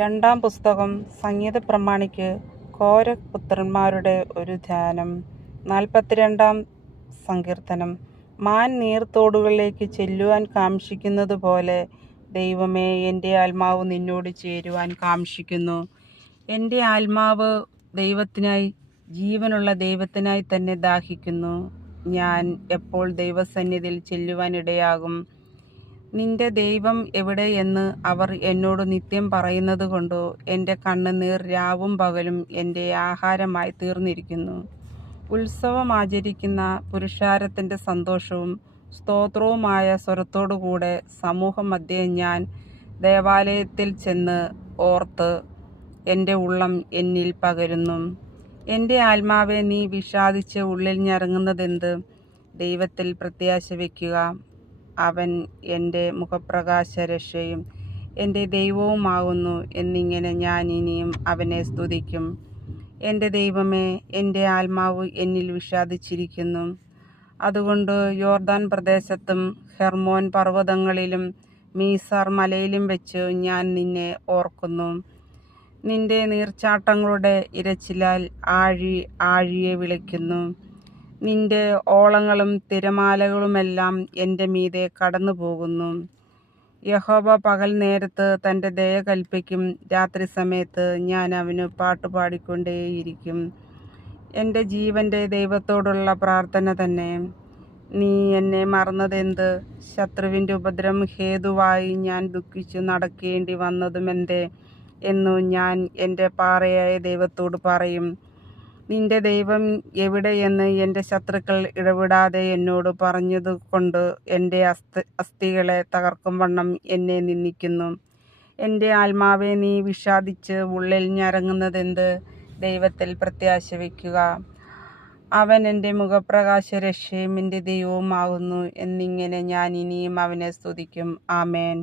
രണ്ടാം പുസ്തകം സംഗീത പ്രമാണിക്ക് കോരഹ് പുത്രന്മാരുടെ ഒരു ധ്യാനം. 42-ാം സങ്കീർത്തനം. മാൻ നീർത്തോടുകളിലേക്ക് ചെല്ലുവാൻ കാംക്ഷിക്കുന്നതുപോലെ ദൈവമേ, എൻ്റെ ആത്മാവ് നിന്നോട് ചേരുവാൻ കാംക്ഷിക്കുന്നു. എൻ്റെ ആത്മാവ് ദൈവത്തിനായി, ജീവനുള്ള ദൈവത്തിനായി തന്നെ ദാഹിക്കുന്നു. ഞാൻ എപ്പോൾ ദൈവസന്നിധിയിൽ ചെല്ലുവാൻ ഇടയാകും? നിന്റെ ദൈവം എവിടെ എന്ന് അവർ എന്നോട് നിത്യം പറയുന്നതുകൊണ്ടോ എൻ്റെ കണ്ണുനീർ രാവും പകലും എൻ്റെ ആഹാരമായി തീർന്നിരിക്കുന്നു. ഉത്സവം ആചരിക്കുന്ന പുരുഷാരത്തിൻ്റെ സന്തോഷവും സ്തോത്രവുമായ സ്വരത്തോടുകൂടെ സമൂഹമധ്യേ ഞാൻ ദേവാലയത്തിൽ ചെന്ന് ഓർത്ത് എൻ്റെ ഉള്ളം എന്നിൽ പകരുന്നു. എൻ്റെ ആത്മാവെ, നീ വിഷാദിച്ച് ഉള്ളിൽ ഞരങ്ങുന്നതെന്ത്? ദൈവത്തിൽ പ്രത്യാശ വയ്ക്കുക. അവൻ എൻ്റെ മുഖപ്രകാശരക്ഷയും എൻ്റെ ദൈവവുമാകുന്നു എന്നിങ്ങനെ ഞാൻ ഇനിയും അവനെ സ്തുതിക്കും. എൻ്റെ ദൈവമേ, എൻ്റെ ആത്മാവ് എന്നിൽ വിഷാദിച്ചിരിക്കുന്നു. അതുകൊണ്ട് യോർദാൻ പ്രദേശത്തും ഹെർമോൻ പർവ്വതങ്ങളിലും മീസാർ മലയിലും വെച്ച് ഞാൻ നിന്നെ ഓർക്കുന്നു. നിന്റെ നീർച്ചാട്ടങ്ങളുടെ ഇരച്ചിലാൽ ആഴി ആഴിയെ വിളിക്കുന്നു. നിന്റെ ഓളങ്ങളും തിരമാലകളുമെല്ലാം എൻ്റെ മീതെ കടന്നു പോകുന്നു. യഹോവ പകൽ നേരത്ത് തൻ്റെ ദയ കൽപ്പിക്കും. രാത്രി സമയത്ത് ഞാൻ അവന് പാട്ടുപാടിക്കൊണ്ടേയിരിക്കും. എൻ്റെ ജീവൻ്റെ ദൈവത്തോടുള്ള പ്രാർത്ഥന തന്നെ. നീ എന്നെ മറന്നതെന്ത്? ശത്രുവിൻ്റെ ഉപദ്രവം ഹേതുവായി ഞാൻ ദുഃഖിച്ചു നടക്കേണ്ടി വന്നതുമെന്തേ എന്നു ഞാൻ എൻ്റെ പാറയായ ദൈവത്തോട് പറയും. നിന്റെ ദൈവം എവിടെയെന്ന് എൻ്റെ ശത്രുക്കൾ ഇടവിടാതെ എന്നോട് പറഞ്ഞതുകൊണ്ട് എൻ്റെ അസ്ഥികളെ തകർക്കും വണ്ണം എന്നെ നിന്ദിക്കുന്നു. എൻ്റെ ആത്മാവെ, നീ വിഷാദിച്ച് ഉള്ളിൽ ഞരങ്ങുന്നതെന്ത്? ദൈവത്തിൽ പ്രത്യാശ വയ്ക്കുക. അവൻ എൻ്റെ മുഖപ്രകാശരക്ഷയും എൻ്റെ ദൈവവുമാകുന്നു എന്നിങ്ങനെ ഞാൻ ഇനിയും അവനെ സ്തുതിക്കും. ആമേൻ.